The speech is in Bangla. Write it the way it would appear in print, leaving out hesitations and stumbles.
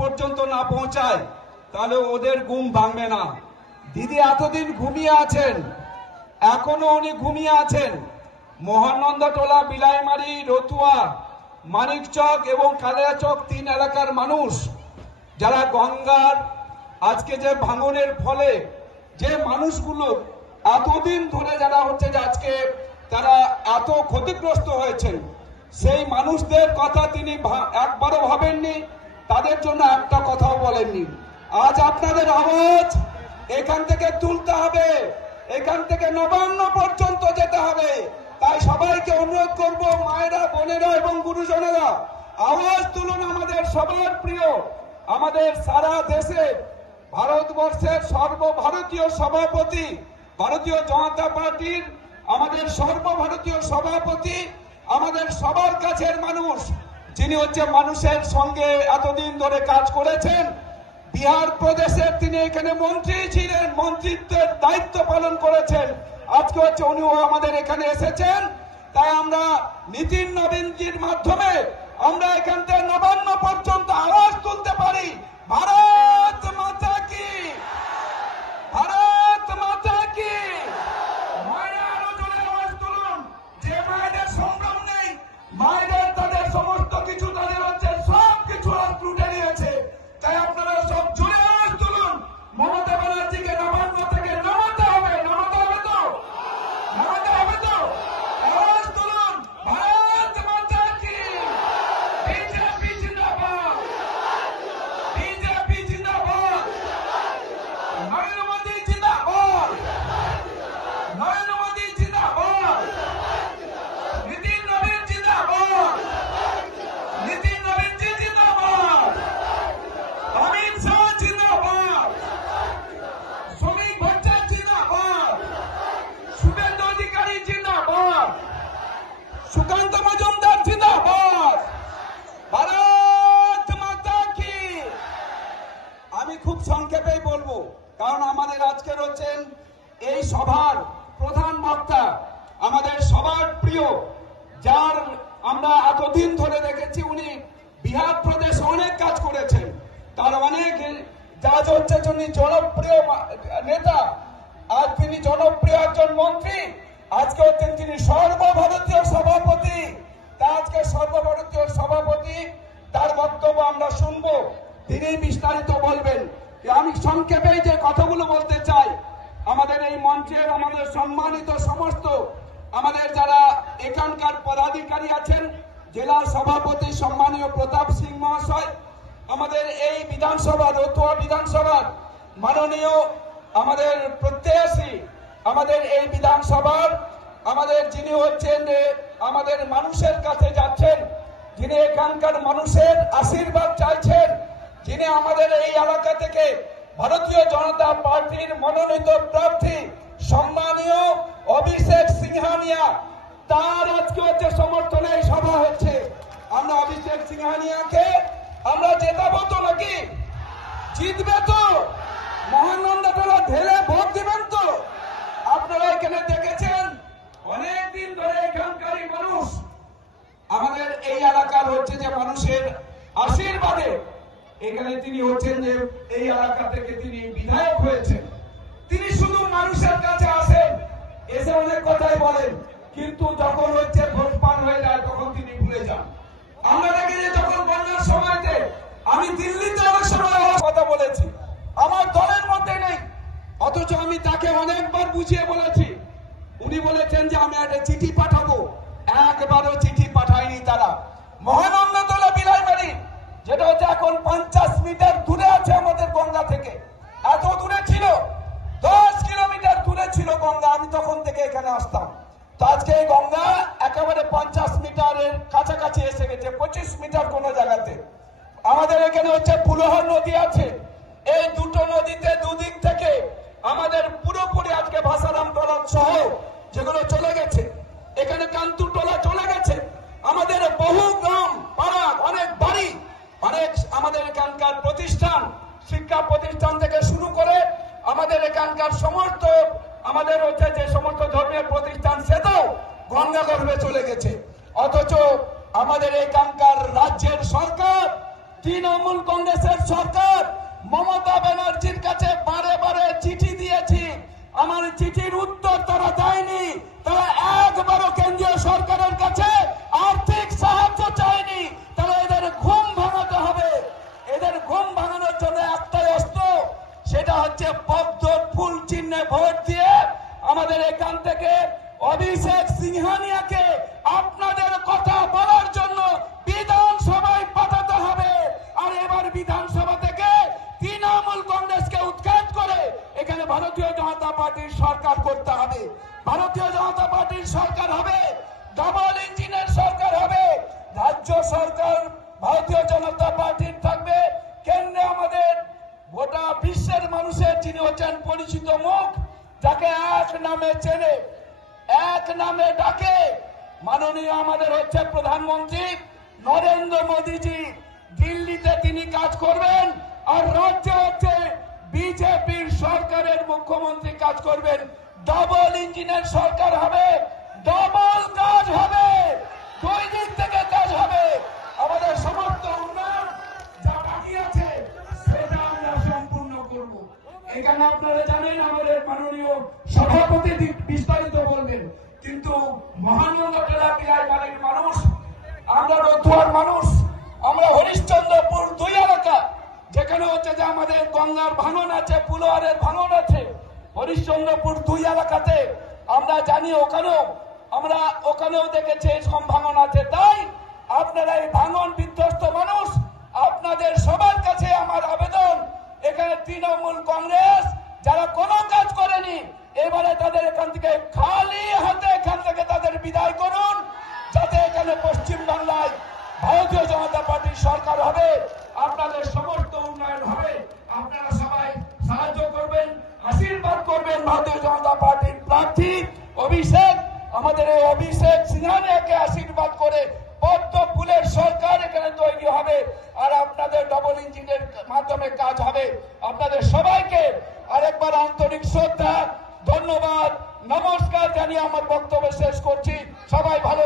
পর্যন্ত না পৌঁছায় তাহলে ওদের ঘুম ভাঙবে না। দিদি এতদিন ঘুমিয়ে আছেন, এখনো উনি ঘুমিয়ে আছেন। মহানন্দাটোলা, বিলাইমারি, রতুয়া, মানিকচক এবং কালিয়াচক 3 এলাকার মানুষ যারা গঙ্গার আজকে যে ভাঙনের ফলে যে মানুষগুলো এতদিন ধরে যারা হচ্ছে যে আজকে তারা এত ক্ষতিগ্রস্ত হয়েছেন, সেই মানুষদের কথা তিনি একবারও ভাবেননি, তাদের জন্য একটা কথাও বলেননি। আজ আপনাদের আওয়াজ এখান থেকে তুলতে হবে, এখান থেকে নবান্ন পর্যন্ত যেতে হবে। তাই সবাইকে অনুরোধ করব, মায়েরা, বোনেরা এবং গুরুজনেরা, আওয়াজ তুলুন। আমাদের সবার প্রিয়, আমাদের সারা দেশে ভারতবর্ষের সর্বভারতীয় সভাপতি, ভারতীয় জনতা পার্টির আমাদের সর্বভারতীয় সভাপতি, আমাদের সবার কাছের মানুষ, যিনি হচ্ছে মানুষের সঙ্গে এতদিন ধরে কাজ করেছেন। বিহার প্রদেশের তিনি এখানে মন্ত্রী ছিলেন, মন্ত্রিত্বের দায়িত্ব পালন করেছেন। আজকে হচ্ছে উনিও আমাদের এখানে এসেছেন। তাই আমরা নীতিন নবীনজির মাধ্যমে আমরা এখান থেকে নবান্ন পর্যন্ত আওয়াজ তুলতে পারি, ভারত মাতা কি, ভারত মাতা কি। মায়েরা আরো জোরে আওয়াজ তুলুন। যে মায়েদের সংগ্রাম নেই, মায়েদের তাদের সমস্ত কিছু তাদের হচ্ছে সব কিছু আজ লুটে নিয়েছে। তাই আপনারা সব জোরে আওয়াজ তুলুন। মমতা ব্যানার্জিকে নবান্ন থেকে নামাতে হবে, নামাতে হবে তো, নামাতে হবে তো। আওয়াজ তুলুন, ভারত মাতা কি। বিজেপি জিন্দাবাদ, বিজেপি জিন্দাবাদ, নরেন্দ্র মোদী জিন্দাবাদ, নরেন্দ্র মোদী জিন্দাবাদ, নীতিন নবীন জিন্দাবাদ, নীতিন নবীন জি জিন্দাবাদ, অমিত শাহ জিন্দাবাদ, শ্রমিক ভট্টাচার্য জিন্দাবাদ, শুভেন্দু অধিকারী জিন্দাবাদ, সুকান্ত মজুমদার জিন্দাবাদ, ভারত মাতা কি। আমি খুব সংক্ষেপেই বলবো, কারণ আমাদের আজকের হচ্ছেন এই সভার প্রধান বক্তা, আমাদের সবার প্রিয়, যার আমরা এতদিন ধরে দেখেছি উনি বিহার প্রদেশে অনেক কাজ করেছেন, তার অনেক কাজ হচ্ছে, যিনি জনপ্রিয় নেতা, আজ তিনি জনপ্রিয় একজন মন্ত্রী, আজকে হচ্ছেন তিনি সর্বভারতীয় সভাপতি। তা আজকে সর্বভারতীয় সভাপতি, তার বক্তব্য আমরা শুনবো, তিনি বিস্তারিত বলবেন। আমি সংক্ষেপে যে কথাগুলো বলতে চাই, আমাদের এই মঞ্চের আমাদের সম্মানিত সমস্ত আমাদের যারা এখানকার পদাধিকারী আছেন, জেলা সভাপতি সম্মানীয় প্রতাপ সিং মহাশয়, আমাদের এই বিধানসভা রতুয়া বিধানসভার মাননীয় আমাদের প্রত্যাশী, আমাদের এই বিধানসভার আমাদের যিনি হচ্ছেন আমাদের মানুষের কাছে যাচ্ছেন, যিনি এখানকার মানুষের আশীর্বাদ চাইছেন, যিনি আমাদের এই এলাকা থেকে ভারতীয় জনতা পার্টির মনোনীত প্রার্থী সম্মানীয় অভিষেক সিংহানিয়া, তার আজকে হচ্ছে সমর্থনে এই সভা হচ্ছে। আমরা অভিষেক সিংহানিয়াকে আমরা জেতাবো তো নাকি? জিতবে তো? মহানন্দাটোলা ঢেলে ভোট দিবেন তো? আপনারা এখানে দেখেছেন অনেকদিন ধরে এখানকারই মানুষ, আমাদের এই এলাকার হচ্ছে যে মানুষের আশীর্বাদে এখানে তিনি হচ্ছেন যে এই এলাকা থেকে তিনি বিধায়ক হয়েছেন। তিনি শুধু মানুষের কাছে আসেন, এসে অনেক কথাই বলেন, কিন্তু যখন হচ্ছে ভোট পান হয়ে যায় তখন তিনি ভুলে যান। আমরা দেখেছি যখন বন্যার সময়তে আমি দিল্লিতে অনেক সময় কথা বলেছি, আমার দলের মধ্যে নেই, অথচ আমি তাকে অনেকবার বুঝিয়ে বলেছি। উনি বলেছেন যে আমি একটা চিঠি পাঠাবো, একবারও চিঠি পাঠায়নি তারা। মহানন্দাটোলা বিলাইমারি, যেটা হচ্ছে এখন 50 মিটার দূরে আছে আমাদের গঙ্গা থেকে, এত দূরে ছিল, 10 কিলোমিটার দূরে ছিল গঙ্গা, আমি তখন থেকে এখানে আসতাম। তো আজকে এই গঙ্গা একেবারে 50 মিটারের কাছাকাছি এসে গেছে, 25 মিটার কোন জায়গাতে। আমাদের এখানে হচ্ছে ফুলহর নদী আছে, এই দুটো নদীতে দুদিক থেকে আমাদের পুরোপুরি আজকে ভাসারাম টলা সহ যেগুলো চলে গেছে, এখানে কান্তুটোলা চলে গেছে, আমাদের বহু গ্রাম পাড়া, অনেক বাড়ি, অনেক আমাদের এখানকার প্রতিষ্ঠান, শিক্ষা প্রতিষ্ঠান থেকে শুরু করে আমাদের এখানকার সমস্ত আমাদের হচ্ছে যে সমস্ত ধর্মীয় প্রতিষ্ঠান, সেটাও গঙ্গা গর্ভে চলে গেছে। অথচ আমাদের এখানকার রাজ্যের সরকার, তৃণমূল কংগ্রেসের চিঠির উত্তর তারা দেয়নি, তারা একবারও কেন্দ্রীয় সরকারের কাছে আর্থিক সাহায্য চায়নি। তাহলে এদের ঘুম ভাঙাতে হবে। এদের ঘুম ভাঙানোর জন্য একটাই অস্ত্র, সেটা হচ্ছে পদ্ম ফুল চিহ্নে ভোট দিয়ে আমাদের এখান থেকে অভিষেক সিংহানিয়াকে আপনাদের কথা বলার জন্য বিধানসভায় পাঠাতে হবে। আর এবার বিধানসভা থেকে তৃণমূল কংগ্রেসকে উৎখাত করে এখানে ভারতীয় জনতা পার্টির সরকার করতে হবে। ভারতীয় জনতা পার্টির সরকার হবে, ডবল ইঞ্জিনের সরকার হবে। রাজ্য সরকার ভারতীয় জনতা পার্টির থাকবে, কেন্দ্রে আমাদের গোটা বিশ্বের মানুষের যিনি হচ্ছেন পরিচিত মুখ, যাকে এক নামে চেনে, এক নামে ডাকে, মাননীয় আমাদের হচ্ছে প্রধানমন্ত্রী নরেন্দ্র মোদীজি। দিল্লিতে তিনি কাজ করবেন আর রাজ্যে হচ্ছে বিজেপির সরকারের মুখ্যমন্ত্রী কাজ করবেন। ডবল ইঞ্জিনের সরকার হবে, ডবল কাজ হবে, দুই দিক থেকে কাজ হবে। আমাদের সমস্ত উন্নয়ন যা বাকি আছে সেটা আমরা সম্পূর্ণ করব। এখানে আপনারা জানেন আমাদের মাননীয় সভাপতি বিস্তারিত বলবেন, কিন্তু মহানন্দ টেলা বাড়ির মানুষ, আমরা রতুয়ার মানুষ, আমরা হরিশ্চন্দ্রপুর 2 এলাকা, যেখানে হচ্ছে যে আমাদের গঙ্গার ভাঙন আছে, পুলোয়ারের ভাঙন আছে, হরিশ্চন্দ্রপুর 2 এলাকাতে আমরা জানি ওখানেও দেখেছি এরকম ভাঙন আছে। তাই আপনারা এই ভাঙন বিধ্বস্ত মানুষ, আপনাদের সবার কাছে আমার আবেদন, এখানে তৃণমূল কংগ্রেস যারা কোনো কাজ করেনি এবারে তাদের এখান থেকে খালি হাতে এখান থেকে তাদের বিদায় করুন, যাতে এখানে পশ্চিম বাংলায় ভারতীয় জনতা পার্টির সরকার হবে, আপনাদের সমস্ত উন্নয়ন হবে। আপনারা সবাই সাহায্য করবেন, আশীর্বাদ করবেন ভারতীয় জনতা পার্টির প্রার্থী অভিষেক, আমাদের এই অভিষেক সিংহানিয়াকে আশীর্বাদ করে পদ্ম ফুলের সরকার এখানে তৈরি হবে আর আপনাদের ডবল ইঞ্জিনের মাধ্যমে কাজ হবে। আপনাদের সবাইকে আরেকবার আন্তরিক শ্রদ্ধা, ধন্যবাদ, নমস্কার জানিয়ে আমার বক্তব্য শেষ করছি। সবাই ভালো